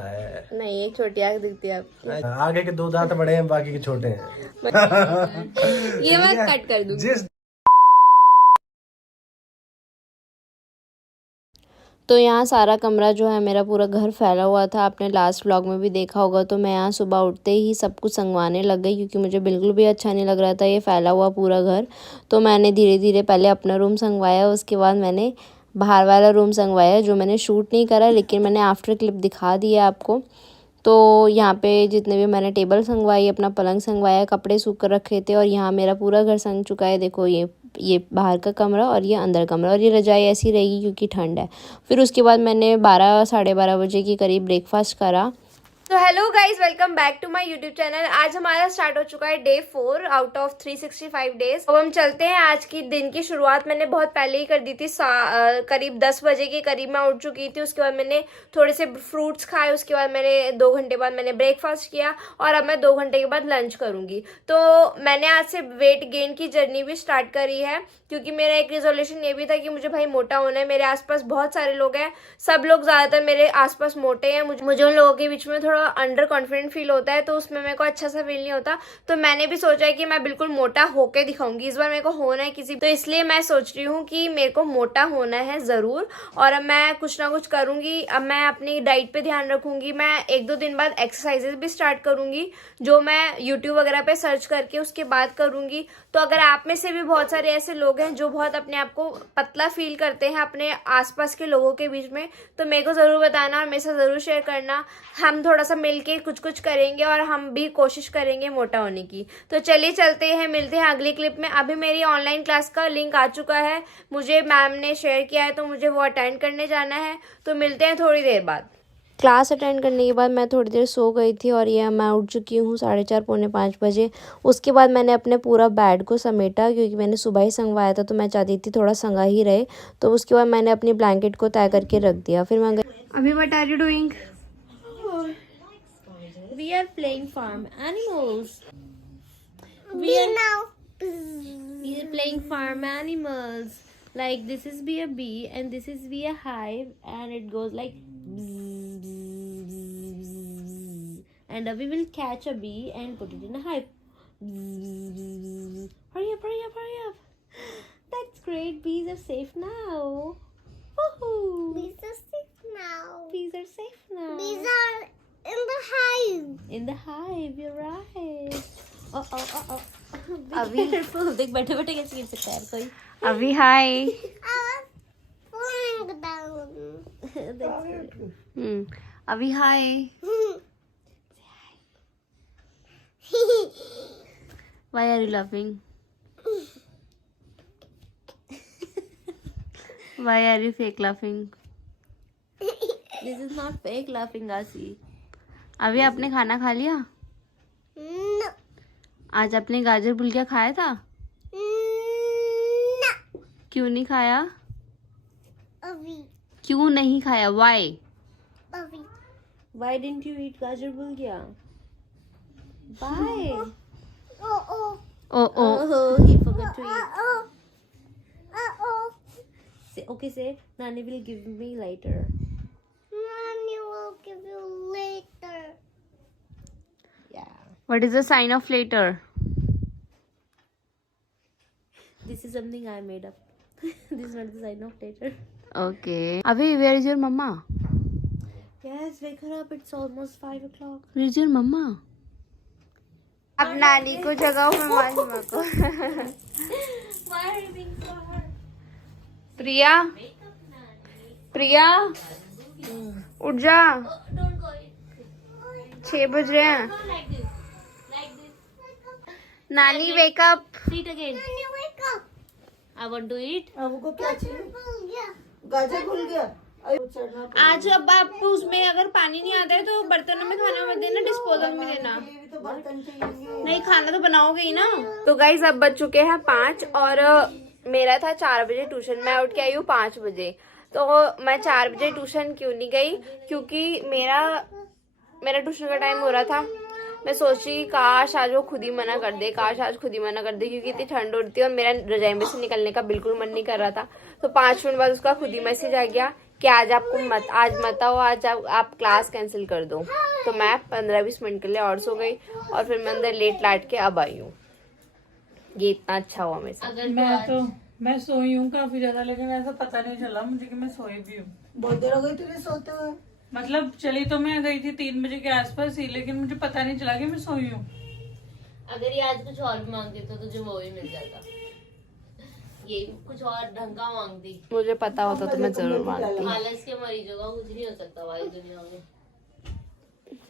है। नहीं, एक छोटी आंख दिखती है आपकी। आगे के 2 दांत बड़े हैं, बाकी के छोटे हैं। ये मैं कट कर दूंगी। जिस तो यहाँ सारा कमरा जो है मेरा पूरा घर फैला हुआ था, आपने लास्ट व्लॉग में भी देखा होगा। तो मैं यहाँ सुबह उठते ही सब कुछ संगवाने लग गई, क्योंकि मुझे बिल्कुल भी अच्छा नहीं लग रहा था ये फैला हुआ पूरा घर। तो मैंने धीरे धीरे पहले अपना रूम संगवाया, उसके बाद मैंने बाहर वाला रूम संगवाया, जो मैंने शूट नहीं करा लेकिन मैंने आफ्टर क्लिप दिखा दिया आपको। तो यहाँ पे जितने भी मैंने टेबल संगवाई, अपना पलंग संगवाया, कपड़े सूख कर रखे थे, और यहाँ मेरा पूरा घर संग चुका है। देखो ये बाहर का कमरा और ये अंदर कमरा, और ये रजाई ऐसी रहेगी क्योंकि ठंड है। फिर उसके बाद मैंने 12 साढ़े 12 बजे के करीब ब्रेकफास्ट करा। तो hello guys, welcome back to my YouTube channel. आज हमारा स्टार्ट हो चुका है डे 4 आउट ऑफ 365 डेज। अब हम चलते हैं। आज की दिन की शुरुआत मैंने बहुत पहले ही कर दी थी, करीब 10 बजे के करीब मैं उठ चुकी थी। उसके बाद मैंने थोड़े से फ्रूट्स खाए, उसके बाद मैंने 2 घंटे बाद मैंने ब्रेकफास्ट किया, और अब मैं 2 घंटे के बाद लंच करूंगी। तो मैंने आज से वेट गेन की जर्नी भी स्टार्ट करी है, क्योंकि मेरा एक रेजोल्यूशन ये भी था कि मुझे भाई मोटा होना है। मेरे आसपास बहुत सारे लोग हैं, सब लोग ज्यादातर मेरे आसपास मोटे हैं। मुझे उन लोगों के बीच में थोड़ा अंडर कॉन्फिडेंट फील होता है, तो उसमें मेरे को अच्छा सा फील नहीं होता। तो मैंने भी सोचा है कि मैं बिल्कुल मोटा होके दिखाऊंगी इस बार, मेरे को होना है किसी। तो इसलिए मैं सोच रही हूँ कि मेरे को मोटा होना है जरूर, और अब मैं कुछ ना कुछ करूंगी। अब मैं अपनी डाइट पे ध्यान रखूंगी। मैं 1-2 दिन बाद एक्सरसाइजेस भी स्टार्ट करूंगी, जो मैं यूट्यूब वगैरह पे सर्च करके उसके बाद करूंगी। तो अगर आप में से भी बहुत सारे ऐसे लोग हैं जो बहुत अपने आप को पतला फील करते हैं अपने आसपास के लोगों के बीच में, तो मेरे को जरूर बताना और मेरे साथ जरूर शेयर करना। हम थोड़ा सा मिलके कुछ करेंगे और हम भी कोशिश करेंगे मोटा होने की। तो चलिए चलते हैं, मिलते हैं अगली क्लिप में। अभी मेरी ऑनलाइन क्लास का लिंक आ चुका है, मुझे मैम ने शेयर किया है, तो मुझे वो अटेंड करने जाना है। तो मिलते हैं थोड़ी देर बाद। क्लास अटेंड करने के बाद मैं थोड़ी देर सो गई थी, और ये मैं उठ चुकी हूँ 4:30 पौने 5 बजे। उसके बाद मैंने अपने पूरा बेड को समेटा, क्योंकि मैंने सुबह ही संगवाया था, तो मैं चाहती थी थोड़ा संगा ही रहे। तो उसके बाद मैंने अपनी ब्लैंकेट को तय करके रख दिया। फिर मैं अभी what are you doing? We are playing farm animals. We are playing farm animals. Like this is be a bee and this is be a hive, and it goes like bzz, bzz, bzz, bzz. And we will catch a bee and put it in a hive. Bzz, bzz, bzz. Hurry up, hurry up, hurry up. That's great. Bees are safe now. Woohoo! Bees are safe now. Bees are safe now. Bees are in the hive. In the hive, you're right. Oh. Be careful. देख बैठे बैठे कैसे गिर सकता है कोई। अभी हाय। I was falling down. अभी हाय। Why are you laughing? Why are you fake laughing? This is not fake laughing, Asi. अभी आपने खाना खा लिया? No. आज आपने गाजर बुलिया खाया था? No. क्यों नहीं खाया? Avi. क्यों नहीं खाया? Why? Avi. Why didn't you eat गाजर बुलिया? Why? Oh. Oh, he forgot to eat. Oh. Okay, say Nani will give me later. Mommy will give you later. Yeah. What is the sign of later? This is something I made up. This is not the sign of later. Okay. Abhi, where is your mama? Yes, wake her up. It's almost 5 o'clock. Where is your mama? अब नानी को जगाओ, मैं मामा को। Why are you being so hard? प्रिया उठ जा, Don't go. 6 बज रहे हैं। Like this. नानी wake up. Sit again. Mommy, wake up. I want to eat. अब वो क्या चाहिए? Yeah. गाजर भूल गया। आज अब आप उसमें अगर पानी नहीं आता है तो बर्तनों में खाना मत देना, डिस्पोजल में देना। भी तो बर्तन चाहिए। नहीं, खाना तो बनाओगे ही ना। तो गाइस अब बज चुके हैं 5, और मेरा था 4 बजे ट्यूशन। मैं उठ के आई हूँ 5 बजे। तो मैं 4 बजे ट्यूशन क्यों नहीं गई? क्योंकि मेरा ट्यूशन का टाइम हो रहा था। मैं सोच रही काश आज वो खुद ही मना कर दे, क्योंकि इतनी ठंड हो रही थी और मेरा रजाई में से निकलने का बिल्कुल मन नहीं कर रहा था। तो 5 मिनट बाद उसका खुद ही मैसेज आ गया कि आज मत आओ, आज आप क्लास कैंसिल कर दो। तो मैं 15-20 मिनट के लिए और सो गई और फिर मैं अंदर लेट लाट के अब आई हूँ। ये इतना अच्छा हुआ मेरे साथ। अगर मैं सोई हूँ काफी ज्यादा, लेकिन ऐसा पता नहीं चला मुझे कि मैं सोई भी हूँ। बहुत देर हो गई तुझे सोते हुए। मतलब चली तो मैं गई थी 3 बजे के आसपास ही, लेकिन मुझे पता नहीं चला कि मैं सोई हूँ। अगर ये आज कुछ और भी मांगती तो तुझे वो भी मिल जाता। ये कुछ और ढंग का मांगती। मुझे पता होता तो मैं जरूर मांगती। आलस के मरीजों का कुछ नहीं हो सकता भाई दुनिया में।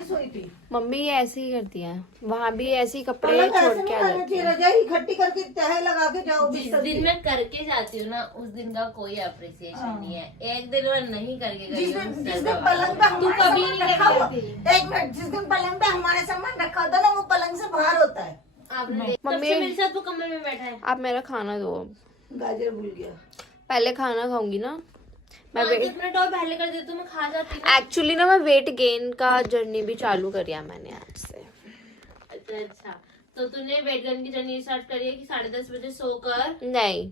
सोई थी। मम्मी ये ऐसे ही करती है, वहाँ भी ऐसे ही कपड़े पलंग ऐसे छोड़ नहीं के आ करना जाती चाहिए, है। रजाई इकट्ठी करके तह लगा के जाओ जिस बिस्तर दिन पे। मैं करके जाती हूँ ना उस दिन का कोई अप्रिसिएशन नहीं है। एक दिन मैं नहीं करके गई जिस हूँ, दिन उससे पलंग पे तू हमारा कभी सामान नहीं रखा हुआ, करती। एक मिनट, जिस दिन पलंग पे हमारा सामान रखा होता है ना, वो पलंग से बाहर होता है। आपने देख- मम्मी- तब से मेरे साथ वो कमरे में बैठा है। आप मेरा खाना दो अब। गाजर भूल गया। पहले खाना खाऊंगी ना मैं। 5 मिनट और पहले कर देती तो मैं खा जाती ना। एक्चुअली ना मैं वेट गेन का जर्नी भी चालू करिया मैंने आज से। अच्छा तो तूने वेट गेन की जर्नी स्टार्ट करी है कि 10:30 बजे सोकर। नहीं,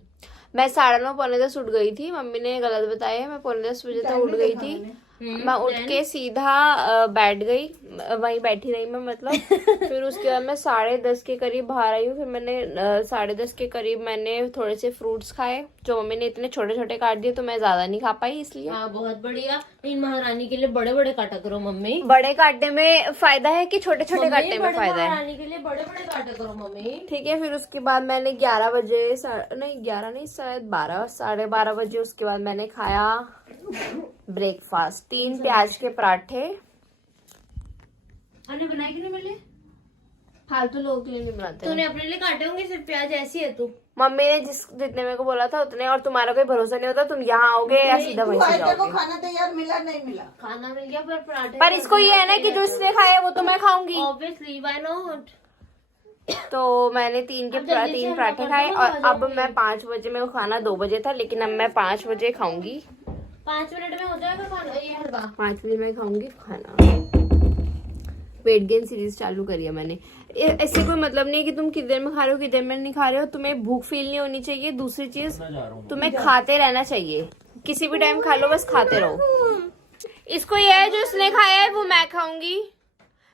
मैं 9:30 पौने 10 उठ गई थी। मम्मी ने गलत बताया है, मैं पौने 10 बजे तक उठ गई थी। मैं उठ के सीधा बैठ गई, वहीं बैठी रही मैं मतलब। फिर उसके बाद मैं 10:30 के करीब बाहर आई हूँ। फिर मैंने 10:30 के करीब मैंने थोड़े से फ्रूट्स खाए, जो मम्मी ने इतने छोटे छोटे काट दिए तो मैं ज्यादा नहीं खा पाई इसलिए। हाँ बहुत बढ़िया। इन महारानी के लिए बड़े बड़े काटा करो मम्मी। बड़े काटने में फायदा है कि छोटे छोटे काटने में बड़े फायदा है? महारानी के लिए बड़े बड़े काटा करो मम्मी। ठीक है। फिर उसके बाद मैंने 11 बजे नहीं 11 नहीं शायद 12 12:30 बजे उसके बाद मैंने खाया ब्रेकफास्ट। 3 प्याज के पराठे। हमने बनाए कि नहीं मिले? फालतू लोगों के लिए नहीं बनाते तूने अपने लिए काटे होंगे सिर्फ प्याज, ऐसी है तू। मम्मी ने जितने मेरे को बोला था उतने, और तुम्हारा कोई भरोसा नहीं होता, तुम यहाँ आओगे या सीधा वहीं से तेरे को जाओगे। खाना तैयार मिला नहीं मिला? खाना मिल गया पर पराठे। पर इसको ये है ना कि जो इसने खाया वो तो मैं खाऊंगी। Obviously why not. तो मैंने 3 पराठे खाए और अब मैं 5 बजे, मेरे को खाना 2 बजे था लेकिन अब मैं 5 बजे खाऊंगी। 5 मिनट में हो जाएगा खाना ये हलवा। 5 बजे मैं खाऊंगी खाना। वेट गेन सीरीज चालू करी है मैंने। ऐसे कोई मतलब नहीं है कि तुम कितनी देर में खा रहे हो कितनी देर में नहीं खा रहे हो। तुम्हें भूख फील नहीं होनी चाहिए। दूसरी चीज, तुम्हें खाते रहना चाहिए। किसी भी टाइम खा लो, बस खाते रहो। इसको ये है जो इसने खाया है वो मैं खाऊंगी।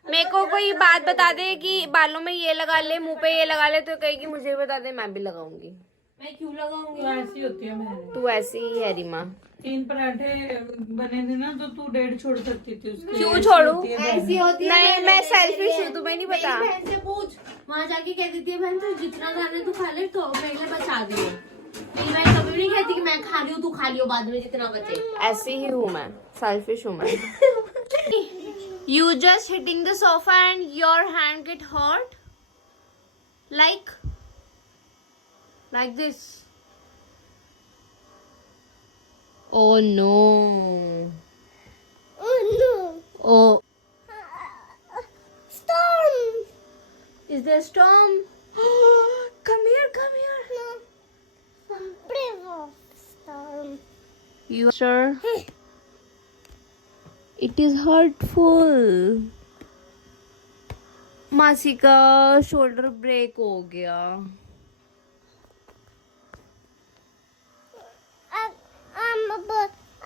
मेरे को कोई बात बता दे कि बालों में ये लगा ले, मुंह पे ये लगा ले, तो कहेगी मुझे बता दे, मैं भी लगाऊंगी। मैं क्यों लगाऊंगी? तो ऐसी होती है मेहनत। तू ऐसी ही है रीमा। 3 पराठे बने थे ना, तो तू 1.5 छोड़ सकती थी उसके। क्यों छोड़ू? ऐसी होती है। नहीं, मैं सेल्फिश हूँ, तुम्हें नहीं पता। मेरी बहन से पूछ, वहाँ जाके कह देती है बहन तू जितना खाना तू खा ले, तो मेरे लिए बचा दिए। मेरी बहन कभी नहीं कहती कि मैं खा रही हूँ तू खा लियो बाद में जितना बचे। ऐसी ही हूँ मैं, सेल्फिश हूँ मैं। You just hitting the sofa and your hand get hurt, like this. Oh no. Oh no. Oh, Storm. is there a storm? Come here, come here. No. Brave storm. You sure? It is hurtful. मासी का shoulder break हो गया।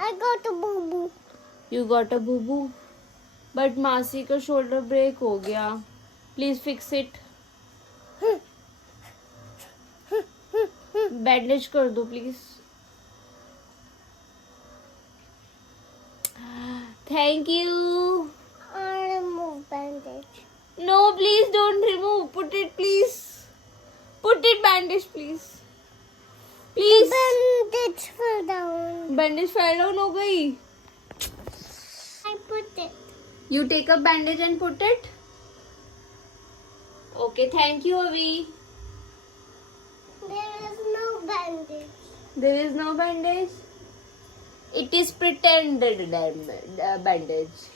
I got a boo boo. You got a boo boo, but मासी का shoulder break हो गया। Please fix it. Bandage कर दो please. Thank you. I remove bandage. No, please don't remove. Put it, please. Put it bandage, please. Please. Bandage fell down. Bandage fell down हो गई. I put it. You take a bandage and put it. Okay, thank you, Avi. There is no bandage. There is no bandage. It is pretended bandage.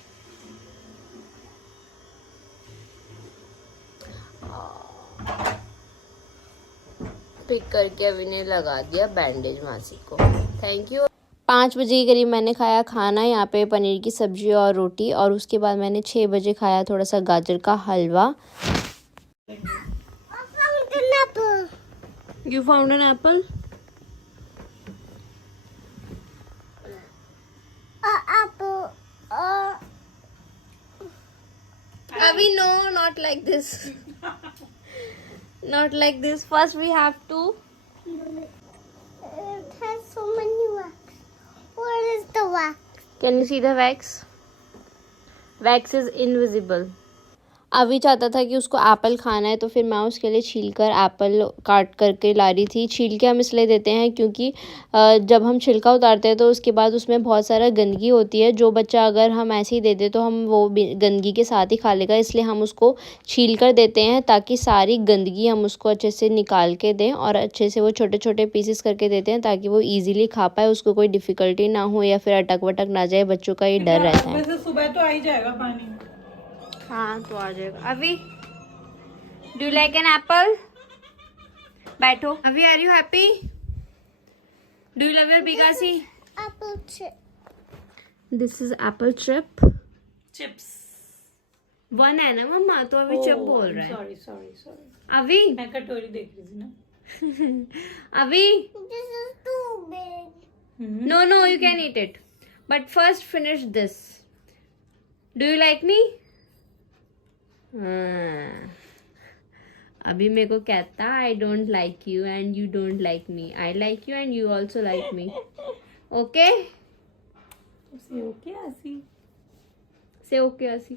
Pick करके अभी ने लगा दिया bandage मासी को। Thank you. 5 बजे के करीब मैंने खाया खाना, यहाँ पे पनीर की सब्जी और रोटी, और उसके बाद मैंने 6 बजे खाया थोड़ा सा गाजर का हलवा। I found an apple. You found an apple? Avi, no, not like this. Not like this. First we have to. It has so many wax. What is the wax? Can you see the wax? Wax is invisible. अभी चाहता था कि उसको Apple खाना है, तो फिर मैं उसके लिए छीलकर एप्पल काट करके ला रही थी। छील के हम इसलिए देते हैं क्योंकि जब हम छिलका उतारते हैं तो उसके बाद उसमें बहुत सारा गंदगी होती है। जो बच्चा अगर हम ऐसे ही दे दें तो हम वो गंदगी के साथ ही खा लेगा, इसलिए हम उसको छील कर देते हैं ताकि सारी गंदगी हम उसको अच्छे से निकाल के दें और अच्छे से वो छोटे छोटे पीसेस करके देते हैं ताकि वो ईजिली खा पाए, उसको कोई डिफ़िकल्टी ना हो या फिर अटक वटक ना जाए। बच्चों का ये डर रहता है। वैसे सुबह तो आ ही जाएगा पानी। हाँ तो आ जाएगा। अभी do you like an apple? बैठो। अभी are you happy? Do you love your बिगासी? Apple chip. This is apple chip. Chips. One है ना मम्मा, तो अभी चिप बोल रहा है। सॉरी सॉरी सॉरी, अभी मैं कटोरी देख रही थी ना। अभी This is too big. No no you can eat it, but first finish this. Do you like me? अभी मेरे को कहता I don't like you and you don't like me, I like you and you also like me. Okay okay आसी। से okay आसी।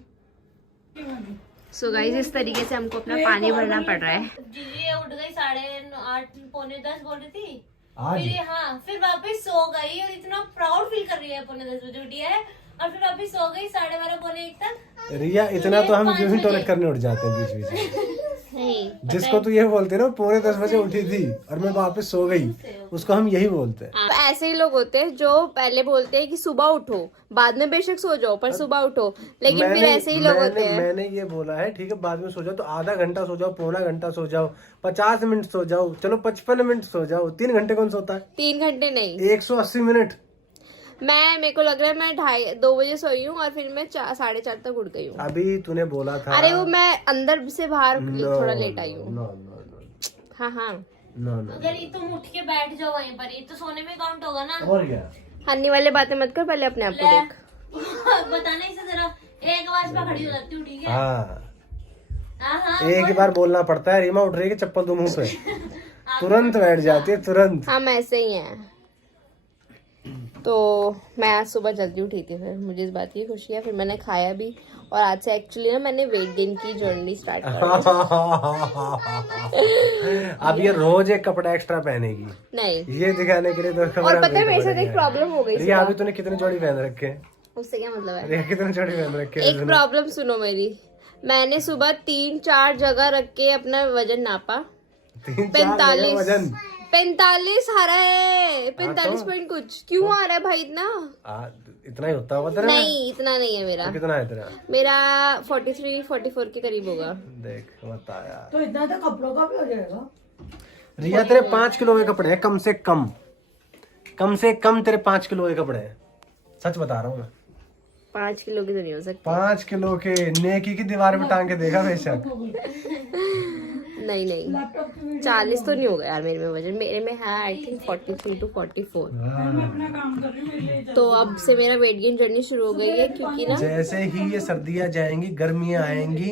So guys इस तरीके से हमको अपना पानी भरना पड़ रहा है। जीजी उठ गई 8:30 पौने 10 बोल रही थी। आज फिर हाँ, फिर वापस सो गई और इतना प्राउड फील कर रही है, पौने 10 बजे उठी है और फिर वापस सो गई 12:30 पौने 1 तक। रिया इतना तो हम यूं ही टॉयलेट करने उठ जाते हैं बीच बीच में। नहीं जिसको तू ये बोलते ना पौने 10 बजे उठी थी और मैं वापस सो गई, उसको हम यही बोलते हैं। तो ऐसे ही लोग होते हैं जो पहले बोलते हैं कि सुबह उठो, बाद में बेशक सो जाओ पर सुबह उठो, लेकिन फिर ऐसे ही लोग होते हैं। मैंने ये बोला है ठीक है बाद में सो जाओ, तो आधा घंटा सो जाओ, पौना घंटा सो जाओ, 50 मिनट सो जाओ, चलो 55 मिनट सो जाओ, 3 घंटे कौन सोता है? 3 घंटे नहीं, 180 मिनट। मेरे को लग रहा है मैं 2 बजे सोई हूँ और फिर मैं 4:30 तक उठ गई हूँ। अभी तूने बोला था। अरे वो मैं अंदर से बाहर थोड़ा लेट आई हूँ। नो नो नो हाँ हाँ नो नो। अगर ये तुम उठ के बैठ जाओ वहीं पर, ये तो सोने में काउंट होगा ना। और क्या? हन्नी वाले बातें मत कर, पहले अपने आप को देख। बताना इसे जरा, एक आवाज में खड़ी हो जाती हूँ, ठीक है? हाँ हाँ एक ही बार बोलना पड़ता है। रीमा उठ रही है कि चप्पल दो मुंह पे, तुरंत बैठ जाती है तुरंत। हम ऐसे ही हैं। तो मैं आज सुबह जल्दी उठी थी, फिर मुझे इस बात की खुशी है। फिर मैंने खाया भी और आज से एक्चुअली ना मैंने वेट गेन की जर्नी स्टार्ट कर अब ये रोज एक कपड़ा एक्स्ट्रा पहनेगी, नहीं ये दिखाने के लिए तो। और पता है मेरे साथ एक प्रॉब्लम हो गई रिया अभी तूने कितने जोड़ी पहन रखे हैं? उससे क्या मतलब है? रिया कितने जोड़ी पहन रखे हैं? एक प्रॉब्लम सुनो मेरी, मैंने सुबह 3-4 जगह रख के अपना वजन नापा। 45 वजन 45 आ रहा है, 45 पॉइंट कुछ। क्यों आ रहा है भाई इतना? इतना ही होता होगा तेरा? नहीं इतना नहीं है मेरा। तो कितना है तेरा? मेरा 43-44 के करीब होगा। देख बताया तो इतना तो कपड़ों का भी हो जाएगा। रिया तेरे 5 किलो के कपड़े हैं कम से कम तेरे 5 किलो के कपड़े हैं, सच बता रहा हूँ मैं। 5 किलो की तो नहीं हो सकती। 5 किलो के नेकी की दीवार में टांग के देखा बेशक। नहीं 40 तो नहीं होगा यार मेरे में वजन। मेरे में है आई थिंक 43 to 44। अपना काम कर रही हूँ, ये तो अब से मेरा वेट गेन जर्नी शुरू हो गई है, क्योंकि ना जैसे ही ये सर्दियां जाएंगी गर्मियां आएंगी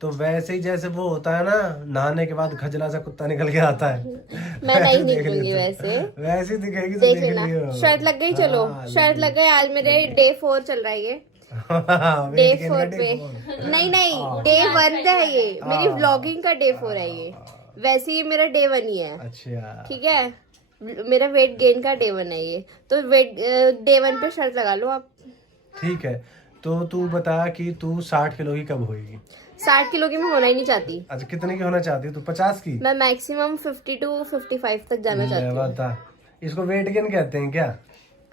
तो वैसे ही जैसे वो होता है ना नहाने के बाद खजला सा कुत्ता निकल के आता है, मैं नहीं निकलूंगी वैसे ही दिखेगी तो देख देख लेना। लियो। शर्ट लग गई, चलो शर्ट लग गई। आज मेरे डे 4 चल रहा है ये। डे 4 पे नहीं डे 1 है ये, मेरी व्लॉगिंग का डे 4 है ये। वैसे ये मेरा डे 1 ही है, अच्छा ठीक है। मेरा वेट गेन का डे 1 है ये, तो वेट डे 1 पे शर्ट लगा लो आप। ठीक है तो तू बता कि तू 60 किलो की कब होएगी? 60 किलो की मैं होना ही नहीं चाहती। अच्छा कितने की होना चाहती है तू? 50 की? मैं मैक्सिमम 50 to 55 तक जाना चाहती हूँ। बता, इसको वेट गेन कहते हैं क्या?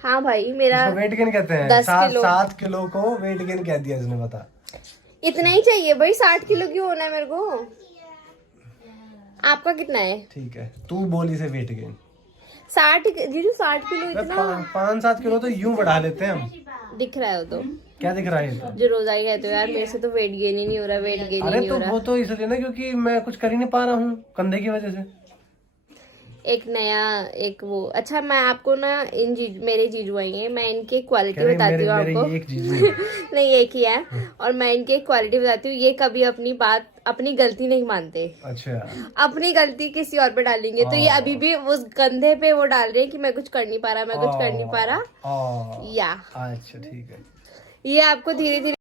हाँ भाई मेरा इसको वेट गेन कहते हैं। 7 किलो को वेट गेन कह दिया इसने, बता। इतना ही चाहिए भाई, 60 किलो क्यों होना है मेरे को? आपका कितना है? ठीक है तू बोली से वेट गेन 60 किलो इतना 5-7 किलो तो यूं बढ़ा लेते हैं हम। दिख रहा है वो तो, क्या दिख रहा है ये तो? जो रोजा ही कहते हो यार मेरे से तो वेट गेन ही नहीं हो रहा, वेट गेन ही अरे नहीं तो हो रहा। वो तो इसलिए ना क्योंकि मैं कुछ कर ही नहीं पा रहा हूँ कंधे की वजह से। एक नया एक वो अच्छा मैं आपको ना मेरे जीजू आई हैं, मैं इनकी क्वालिटी बताती हूँ आपको। एक जीजू नहीं एक ही है, और मैं इनकी क्वालिटी बताती हूँ। ये कभी अपनी गलती नहीं मानते। अच्छा, अपनी गलती किसी और पे डालेंगे, तो ये अभी भी उस कंधे पे वो डाल रहे हैं कि मैं कुछ कर नहीं पा रहा, मैं कुछ कर नहीं पा रहा। या अच्छा ठीक है। ये आपको धीरे धीरे